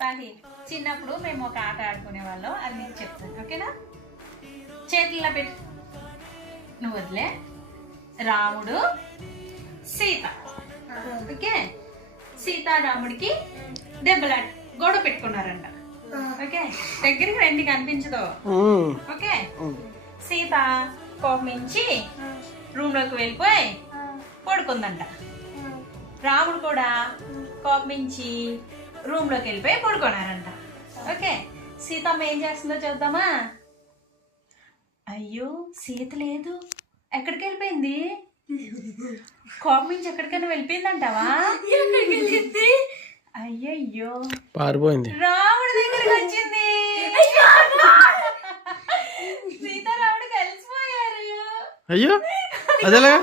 సాహి చిన్నప్పుడు మేము ఒక ఆట ఆడుకునే వాళ్ళం, అది నీకు చెప్తాను, ఓకేనా? చేతుల్లో పెట్టి నువ్వు వదిలే. రాముడు సీత, ఓకే? సీతారాముడికి దెబ్బలాట గొడవ పెట్టుకున్నారంట, ఓకే? దగ్గరికి రండి, కనిపించదు, ఓకే? సీత కోపమించి రూమ్ లోకి వెళ్ళిపోయి పడుకుందంట. రాముడు కూడా కోపమించి రూమ్ లోకి వెళ్ళిపోయి పడుకున్నారంట, ఓకే? సీతమ్మ ఏం చేస్తుందో చూద్దామా? అయ్యో సీత లేదు, ఎక్కడికి వెళ్ళిపోయింది? కోపమించి ఎక్కడికైనా వెళ్ళిపోయిందంటావా? అయ్యయ్యో పారిపోయింది. రాముడి దగ్గరికి వచ్చింది. సీతారాముడు కలిసిపోయారు. అయ్యో అదేలాగా